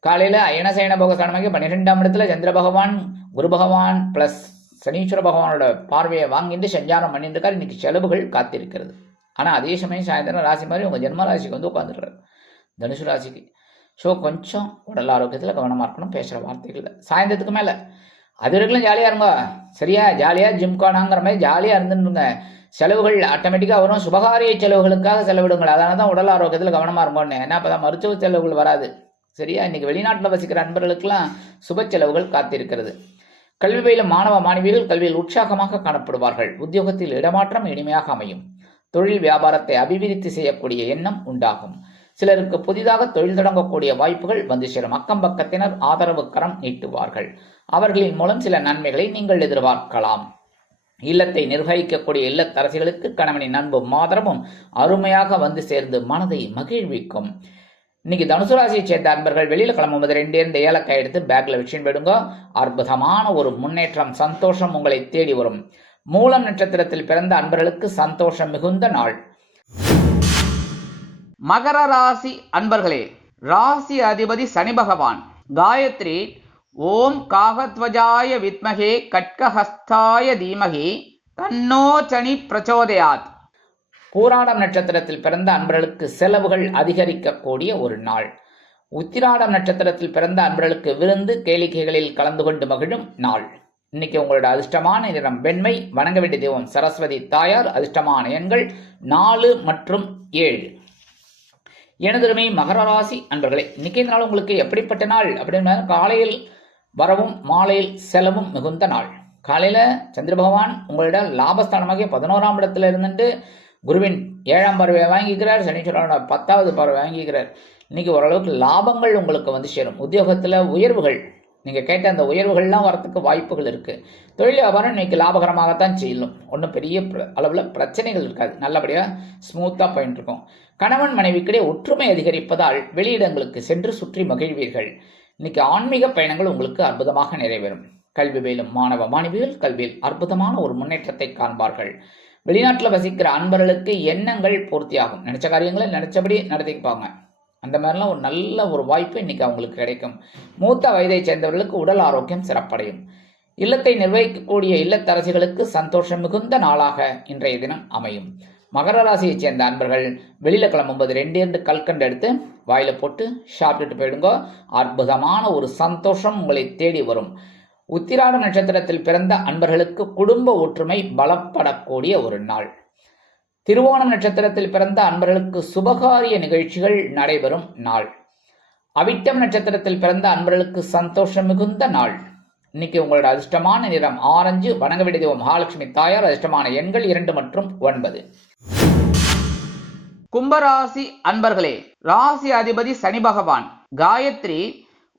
காலையில் அயனசயன போகஸ்தானமாக 12ஆம் இடத்துல சந்திர பகவான் குரு பகவான் பிளஸ் சனீஸ்வர பகவானோட பார்வையை வாங்கிட்டு சஞ்சாரம் பண்ணிட்டு இருக்காரு. இன்னைக்கு செலவுகள் காத்திருக்கிறது. ஆனால் அதே சமயம் சாயந்தரம் ராசி மாதிரி உங்கள் ஜென்ம ராசிக்கு வந்து உட்காந்துருக்காரு தனுசு ராசிக்கு. ஸோ கொஞ்சம் உடல் ஆரோக்கியத்தில் கவனமாக இருக்கணும். பேசுகிற வார்த்தைகள் சாயந்தரத்துக்கு மேலே அது வரைக்கும் ஜாலியாக இருங்க. சரியா, ஜாலியாக ஜிம்கானாங்கிற மாதிரி ஜாலியாக இருந்துருங்க. செலவுகள் ஆட்டோமேட்டிக்காக வரும். சுபகாரிய செலவுகளுக்காக செலவிடுங்கள். அதனால தான் உடல் ஆரோக்கியத்தில் கவனமாக இருங்கன்னு. ஏன்னா அப்போ தான் மருத்துவ செலவுகள் வராது. சரியா, இன்னைக்கு வெளிநாட்டில் வசிக்கிற நண்பர்களுக்கெல்லாம் சுப செலவுகள் காத்திருக்கிறது. கல்வி பயிலும் மாணவ மாணவிகள் கல்வியில் உற்சாகமாக காணப்படுவார்கள். உத்தியோகத்தில் இடமாற்றம் இனிமையாக அமையும். தொழில் வியாபாரத்தை அபிவிருத்தி செய்யக்கூடிய எண்ணம் உண்டாகும். சிலருக்கு புதிதாக தொழில் தொடங்கக்கூடிய வாய்ப்புகள் வந்து சேரும். அக்கம் பக்கத்தினர் ஆதரவு கரம் நீட்டுவார்கள். அவர்களின் மூலம் சில நன்மைகளை நீங்கள் எதிர்பார்க்கலாம். இல்லத்தை நிர்வகிக்கக்கூடிய இல்லத்தரசிகளுக்கு கணவனின் அன்பும் ஆதரவும் அருமையாக வந்து சேர்ந்து மனதை மகிழ்விக்கும். இன்னைக்கு தனுசு ராசியை சேர்ந்த அன்பர்கள் வெளியில கிளம்பும்போது 2 ஏலக்காய் எடுத்து பேக்ல வச்சுன்னு போயிடுங்க. அற்புதமான ஒரு முன்னேற்றம், சந்தோஷம் உங்களை தேடி வரும். மூலம் நட்சத்திரத்தில் பிறந்த அன்பர்களுக்கு சந்தோஷம் மிகுந்த நாள். மகர ராசி அன்பர்களே, ராசி அதிபதி சனி பகவான். காயத்ரி ஓம் காகத்வஜாய வித்மகே கட்கஹஸ்தாய தீமகி தன்னோ சனி பிரச்சோதயாத். பூராடம் நட்சத்திரத்தில் பிறந்த அன்பர்களுக்கு செலவுகள் அதிகரிக்கக்கூடிய ஒரு நாள். உத்திராடம் நட்சத்திரத்தில் பிறந்த அன்பர்களுக்கு விருந்து கேளிக்கைகளில் கலந்து கொண்டு மகிழும் நாள். இன்னைக்கு உங்களோட அதிர்ஷ்டமான நிறம் வெண்மை. வணங்க வேண்டிய தெய்வம் சரஸ்வதி தாயார். அதிர்ஷ்டமான எண்கள் 4 மற்றும் 7. எனதுமே மகர ராசி அன்பர்களே, இன்னைக்கு இந்த நாள் உங்களுக்கு எப்படிப்பட்ட நாள் அப்படின்னு காலையில் வரவும் மாலையில் செலவும் மிகுந்த நாள். காலையில சந்திர பகவான் உங்களோட லாபஸ்தானமாக 11ஆம் இடத்துல இருந்துட்டு குருவின் 7ஆம் பார்வையை வாங்கிக்கிறார். சனீஸ்வரனோட 10வது பார்வை வாங்கிக்கிறார். இன்னைக்கு ஓரளவுக்கு லாபங்கள் உங்களுக்கு வந்து சேரும். உத்தியோகத்தில் உயர்வுகள், நீங்கள் கேட்ட அந்த உயர்வுகள்லாம் வரத்துக்கு வாய்ப்புகள் இருக்குது. தொழில் வியாபாரம் இன்னைக்கு லாபகரமாகத்தான் செய்யணும். ஒன்றும் பெரிய அளவில் பிரச்சனைகள் இருக்காது. நல்லபடியாக ஸ்மூத்தாக போயிட்டு இருக்கும். கணவன் மனைவிக்கிடையே ஒற்றுமை அதிகரிப்பதால் வெளியிடங்களுக்கு சென்று சுற்றி மகிழ்வீர்கள். இன்னைக்கு ஆன்மீக பயணங்கள் உங்களுக்கு அற்புதமாக நிறைவேறும். கல்வி பயிலும் மாணவ மாணவிகள் கல்வியில் அற்புதமான ஒரு முன்னேற்றத்தை காண்பார்கள். வெளிநாட்டில் வசிக்கிற அன்பர்களுக்கு எண்ணங்கள் பூர்த்தியாகும். நினைச்ச காரியங்களை நினைச்சபடி நடத்திப்பாங்க. அந்த மாதிரிலாம் ஒரு நல்ல ஒரு வாய்ப்பு இன்னைக்கு அவங்களுக்கு கிடைக்கும். மூத்த வயதை சேர்ந்தவர்களுக்கு உடல் ஆரோக்கியம் சிறப்படையும். இல்லத்தை நிர்வகிக்கக்கூடிய இல்லத்தரசிகளுக்கு சந்தோஷம் மிகுந்த நாளாக இன்றைய தினம் அமையும். மகர ராசியை சேர்ந்த அன்பர்கள் வெளியில கிளம்பும்போது 2 கல்கண்டு எடுத்து வாயில போட்டு சாப்பிட்டுட்டு போயிடுங்க. அற்புதமான ஒரு சந்தோஷம் உங்களை தேடி வரும். உத்திராட நட்சத்திரத்தில் பிறந்த அன்பர்களுக்கு குடும்ப ஒற்றுமை பலப்படக்கூடிய ஒரு நாள். திருவோணம் நட்சத்திரத்தில் பிறந்த அன்பர்களுக்கு சுபகாரிய நிகழ்ச்சிகள் நடைபெறும் நாள். அவிட்டம் நட்சத்திரத்தில் பிறந்த அன்பர்களுக்கு சந்தோஷம் மிகுந்த நாள். இன்னைக்கு உங்களோட அதிர்ஷ்டமான நிறம் ஆரஞ்சு. வணங்க வேண்டிய தெய்வம் மகாலட்சுமி தாயார். அதிர்ஷ்டமான எண்கள் 2 மற்றும் 9. கும்பராசி அன்பர்களே, ராசி அதிபதி சனி பகவான். காயத்ரி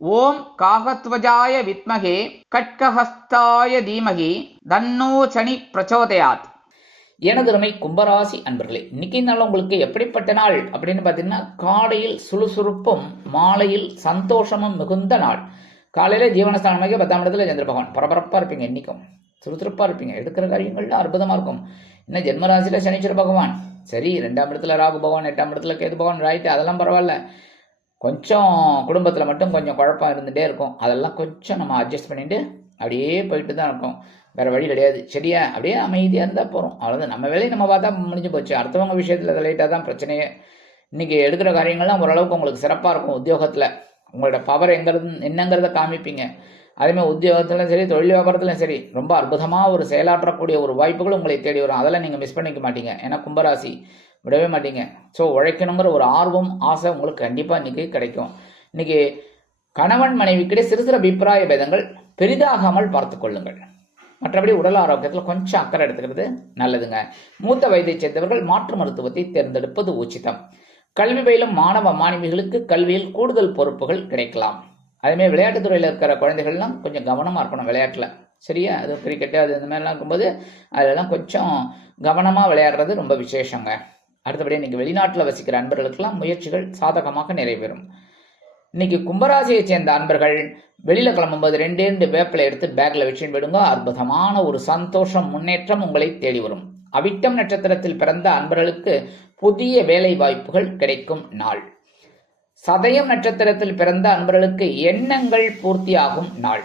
ஓம் காகத்வஜாய வித்மகே கட்கஹஸ்தாய தீமகி தன்னோ சனி பிரச்சோதயாத். எனதுமை கும்பராசி அன்பர்களே, இன்னைக்கு நாள் உங்களுக்கு எப்படிப்பட்ட நாள் அப்படின்னு பார்த்தீங்கன்னா, காலையில் சுறுசுறுப்பும் மாலையில் சந்தோஷமும் மிகுந்த நாள். காலையில் ஜீவனஸ்தானமாக 10ஆம் இடத்துல சந்திர பகவான். பரபரப்பாக இருப்பீங்க. இன்னைக்கும் சுறுசுறுப்பாக இருப்பீங்க. எடுக்கிற காரியங்கள்லாம் அற்புதமாக இருக்கும். இன்னும் ஜென்மராசியில் சனீஸ்வர பகவான். சரி, 2ஆம் இடத்துல ராகு பகவான், 8ஆம் இடத்துல கேது பகவான். ரைட்டு, அதெல்லாம் பரவாயில்ல. கொஞ்சம் குடும்பத்தில் மட்டும் கொஞ்சம் குழப்பம் இருந்துகிட்டே இருக்கும். அதெல்லாம் கொஞ்சம் நம்ம அட்ஜஸ்ட் பண்ணிட்டு அப்படியே போயிட்டு தான் இருக்கும். வேறு வழி கிடையாது. சரியா, அப்படியே அமைதியாக இருந்தால் போகிறோம். அவ்வளோதான். நம்ம வேலையை நம்ம பார்த்தா முடிஞ்சு போச்சு. அடுத்தவங்க விஷயத்தில் லைட்டாக தான் பிரச்சனையே. இன்றைக்கி எடுக்கிற காரியங்கள்லாம் ஓரளவுக்கு உங்களுக்கு சிறப்பாக இருக்கும். உத்தியோகத்தில் உங்களோட பவர் என்னங்கிறத காமிப்பீங்க. அதேமாதிரி உத்தியோகத்திலும் சரி, தொழில் வியாபாரத்திலும் சரி, ரொம்ப அற்புதமாக ஒரு செயலாற்றக்கூடிய ஒரு வாய்ப்புகள் உங்களை தேடி வரும். அதெல்லாம் நீங்கள் மிஸ் பண்ணிக்க மாட்டீங்க. ஏன்னா கும்பராசி விடவே மாட்டீங்க. ஸோ உழைக்கணுங்கிற ஒரு ஆர்வம் ஆசை உங்களுக்கு கண்டிப்பாக இன்றைக்கி கிடைக்கும். இன்றைக்கி கணவன் மனைவிக்கிடையே சிறு சிறு அபிப்பிராய பேதங்கள் பெரிதாகாமல் பார்த்து கொள்ளுங்கள். மற்றபடி உடல் ஆரோக்கியத்தில் கொஞ்சம் அக்கறை எடுத்துக்கிறது நல்லதுங்க. மூத்த வயதை சேர்ந்தவர்கள் மாற்று மருத்துவத்தை தேர்ந்தெடுப்பது உச்சிதம். கல்வி பயிலும் மாணவ மாணவிகளுக்கு கல்வியில் கூடுதல் பொறுப்புகள் கிடைக்கலாம். அதேமாதிரி விளையாட்டுத்துறையில் இருக்கிற குழந்தைகள்லாம் கொஞ்சம் கவனமாக இருக்கணும் விளையாட்டில். சரியா, அது கிரிக்கெட்டு அது இந்த மாதிரிலாம் இருக்கும்போது அதெல்லாம் கொஞ்சம் கவனமாக விளையாடுறது ரொம்ப விசேஷங்க. அடுத்தபடி இன்னைக்கு வெளிநாட்டில் வசிக்கிற அன்பர்களுக்கெல்லாம் முயற்சிகள் சாதகமாக நிறைவேறும். இன்னைக்கு கும்பராசியை சேர்ந்த அன்பர்கள் வெளியில கிளம்பும்போது 2 வேப்பிலை எடுத்து பேக்ல வச்சுன்னு விடுங்க. அற்புதமான ஒரு சந்தோஷம், முன்னேற்றம் உங்களை தேடி வரும். அவிட்டம் நட்சத்திரத்தில் பிறந்த அன்பர்களுக்கு புதிய வேலை வாய்ப்புகள் கிடைக்கும் நாள். சதயம் நட்சத்திரத்தில் பிறந்த அன்பர்களுக்கு எண்ணங்கள் பூர்த்தியாகும் நாள்.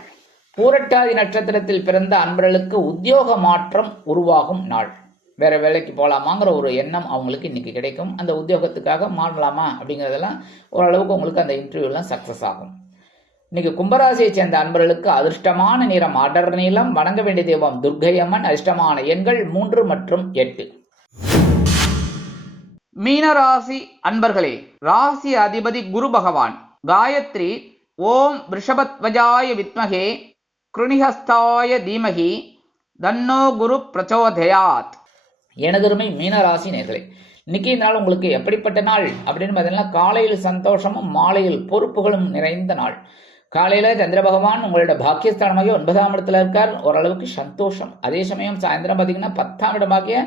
பூரட்டாதி நட்சத்திரத்தில் பிறந்த அன்பர்களுக்கு உத்தியோக மாற்றம் உருவாகும் நாள். வேற வேலைக்கு போகலாமாங்கிற ஒரு எண்ணம் அவங்களுக்கு இன்னைக்கு கிடைக்கும். அந்த உத்தியோகத்துக்காக மாறலாமா அப்படிங்கிறதெல்லாம் ஓரளவுக்கு உங்களுக்கு அந்த இன்டர்வியூலாம் சக்சஸ் ஆகும். இன்னைக்கு கும்பராசியை சேர்ந்த அன்பர்களுக்கு அதிர்ஷ்டமான நிறம் அடர் நீளம். வணங்க வேண்டிய தெய்வம் துர்க்கையம்மன். அதிர்ஷ்டமான எண்கள் 3 மற்றும் 8. மீனராசி அன்பர்களே, ராசி அதிபதி குரு பகவான். காயத்ரி ஓம் ரிஷபத்வஜாய வித்மகே கிருணிஹஸ்தாய தீமகி தன்னோ குரு பிரச்சோதயாத். எனதருமை மீனராசி நேர்களே, இன்னைக்கு இந்த நாள் உங்களுக்கு எப்படிப்பட்ட நாள் அப்படின்னு பார்த்தீங்கன்னா, காலையில் சந்தோஷமும் மாலையில் பொறுப்புகளும் நிறைந்த நாள். காலையில சந்திர பகவான் உங்களோட பாக்கியஸ்தானமாகிய 9ஆம் இடத்துல இருக்கார், ஓரளவுக்கு சந்தோஷம். அதே சமயம் சாயந்தரம் பார்த்தீங்கன்னா 10ஆம் இடமாகிய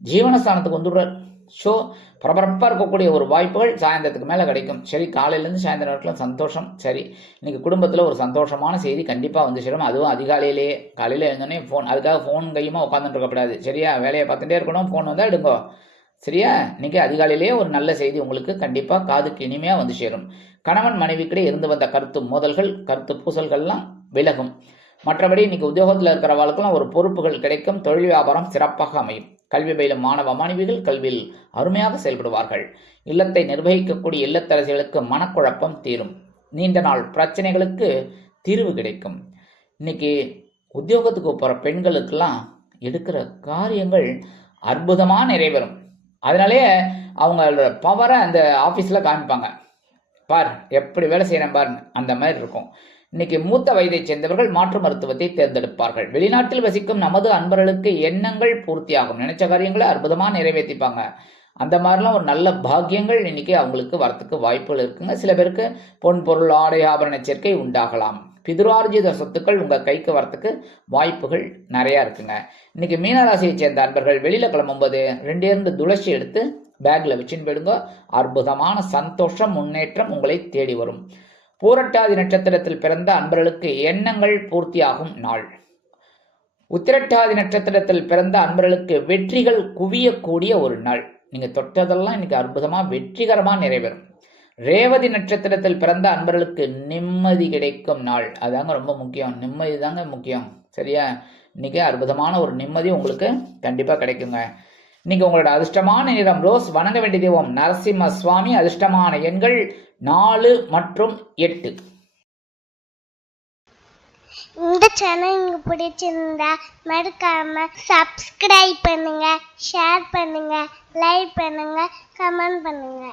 ஜீவனஸ்தானத்துக்கு வந்துடுறார். ஸோ பரபரப்பாக இருக்கக்கூடிய ஒரு வாய்ப்புகள் சாயந்தரத்துக்கு மேலே கிடைக்கும். சரி, காலையிலேருந்து சாயந்தரம் வரைக்கும் சந்தோஷம். சரி, இன்னைக்கு குடும்பத்தில் ஒரு சந்தோஷமான செய்தி கண்டிப்பாக வந்து சேரும். அதுவும் அதிகாலையிலேயே காலையில் எழுந்தோடனே ஃபோன், அதுக்காக ஃபோன் கையுமா உட்காந்துட்டு இருக்கக்கூடாது. சரியா, வேலையை பார்த்துட்டே இருக்கணும், ஃபோன் வந்தால் எடுங்கோ. சரியா, இன்னைக்கு அதிகாலையிலேயே ஒரு நல்ல செய்தி உங்களுக்கு கண்டிப்பாக காதுக்கு இனிமையாக வந்து சேரும். கணவன் மனைவிக்கிடையே இருந்து வந்த கருத்து மோதல்கள், கருத்து பூசல்கள்லாம் விலகும். மற்றபடி இன்னைக்கு உத்தியோகத்தில் இருக்கிறவர்களுக்கெல்லாம் ஒரு பொறுப்புகள் கிடைக்கும். தொழில் வியாபாரம் சிறப்பாக அமையும். கல்வி பயிலும் மாணவ மாணவிகள் கல்வியில் அருமையாக செயல்படுவார்கள். இல்லத்தை நிர்வகிக்கக்கூடிய இல்லத்தரசிகளுக்கு மனக்குழப்பம் தீரும். நீண்ட நாள் பிரச்சனைகளுக்கு தீர்வு கிடைக்கும். இன்னைக்கு உத்தியோகத்துக்கு போகிற பெண்களுக்கெல்லாம் எடுக்கிற காரியங்கள் அற்புதமாக நிறைவேறும். அதனாலே அவங்களோட பவரை அந்த ஆஃபீஸில் காமிப்பாங்க. பார் எப்படி வேலை செய்கிறேன் பாருன்னு, அந்த மாதிரி இருக்கும். இன்னைக்கு மூத்த வயதை சேர்ந்தவர்கள் மாற்று மருத்துவத்தை தேர்ந்தெடுப்பார்கள். வெளிநாட்டில் வசிக்கும் நமது அன்பர்களுக்கு எண்ணங்கள் பூர்த்தியாகும். நினைச்ச காரியங்களை அற்புதமாக நிறைவேற்றிப்பாங்க. அந்த மாதிரிலாம் ஒரு நல்ல பாக்கியங்கள் இன்னைக்கு அவங்களுக்கு வரத்துக்கு வாய்ப்புகள் இருக்குங்க. சில பேருக்கு பொன் பொருள் ஆடை ஆபரண சேர்க்கை உண்டாகலாம். பிதுரார்ஜித சொத்துக்கள் உங்க கைக்கு வரத்துக்கு வாய்ப்புகள் நிறைய இருக்குங்க. இன்னைக்கு மீனராசியை சேர்ந்த அன்பர்கள் வெளியில கிளம்பும்போது 2 துளசி எடுத்து பேக்ல வச்சுன்னு போயிடுங்க. அற்புதமான சந்தோஷம், முன்னேற்றம் உங்களை தேடி வரும். பூரட்டாதி நட்சத்திரத்தில் பிறந்த அன்பர்களுக்கு எண்ணங்கள் பூர்த்தியாகும் நாள். உத்திரட்டாதி நட்சத்திரத்தில் பிறந்த அன்பர்களுக்கு வெற்றிகள் குவியக்கூடிய ஒரு நாள். நீங்க தொட்டதெல்லாம் இன்னைக்கு அற்புதமா வெற்றிகரமா நிறைவேறும். ரேவதி நட்சத்திரத்தில் பிறந்த அன்பர்களுக்கு நிம்மதி கிடைக்கும் நாள். அதாங்க ரொம்ப முக்கியம், நிம்மதி தாங்க முக்கியம். சரியா, இன்னைக்கு அற்புதமான ஒரு நிம்மதி உங்களுக்கு கண்டிப்பா கிடைக்குங்க. இன்னைக்கு உங்களோட அதிர்ஷ்டமான நிறம் ரோஸ். வணங்க வேண்டிய தெய்வம் நரசிம்ம சுவாமி. அதிர்ஷ்டமான எண்கள் 4 மற்றும் 8. இந்த சேனல் உங்களுக்கு பிடிச்சிருந்தா மறக்காம சப்ஸ்கிரைப் பண்ணுங்க, ஷேர் பண்ணுங்க, லைக் பண்ணுங்க, கமெண்ட் பண்ணுங்க.